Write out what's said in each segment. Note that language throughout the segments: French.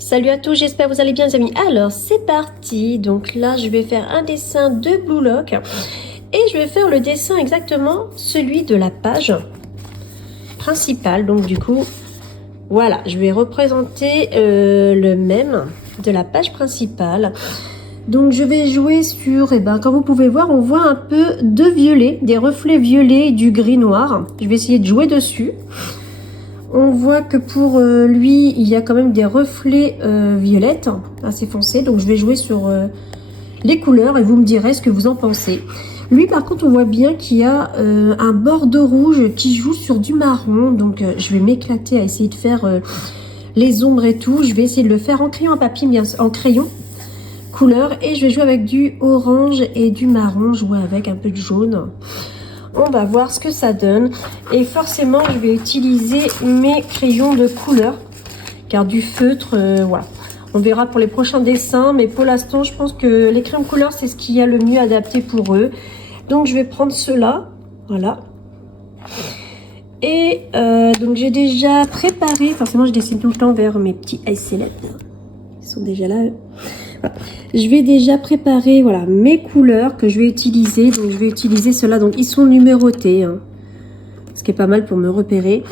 Salut à tous, j'espère que vous allez bien les amis. Alors c'est parti, donc là je vais faire un dessin de Blue Lock et je vais faire le dessin exactement celui de la page principale. Donc du coup voilà, je vais représenter le même de la page principale. Donc je vais jouer sur, comme vous pouvez voir, on voit un peu de violet, des reflets violets et du gris noir. Je vais essayer de jouer dessus. On voit que pour lui, il y a quand même des reflets violettes assez foncés. Donc je vais jouer sur les couleurs et vous me direz ce que vous en pensez. Lui par contre, on voit bien qu'il y a un bordeaux rouge qui joue sur du marron. Donc je vais m'éclater à essayer de faire les ombres et tout. Je vais essayer de le faire en crayon à papier, bien en crayon couleur. Et je vais jouer avec du orange et du marron, jouer avec un peu de jaune. On va voir ce que ça donne et forcément je vais utiliser mes crayons de couleur car du feutre voilà, on verra pour les prochains dessins, mais pour l'instant je pense que les crayons de couleur c'est ce qui est le mieux adapté pour eux. Donc je vais prendre ceux-là, voilà, et donc j'ai déjà préparé, forcément je dessine tout le temps vers mes petits ICLET, ils sont déjà là. Voilà. Je vais déjà préparer voilà, mes couleurs que je vais utiliser. Donc je vais utiliser ceux-là. Donc ils sont numérotés, hein, ce qui est pas mal pour me repérer.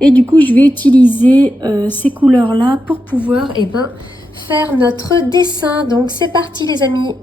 Et du coup je vais utiliser ces couleurs-là pour pouvoir faire notre dessin. Donc c'est parti les amis.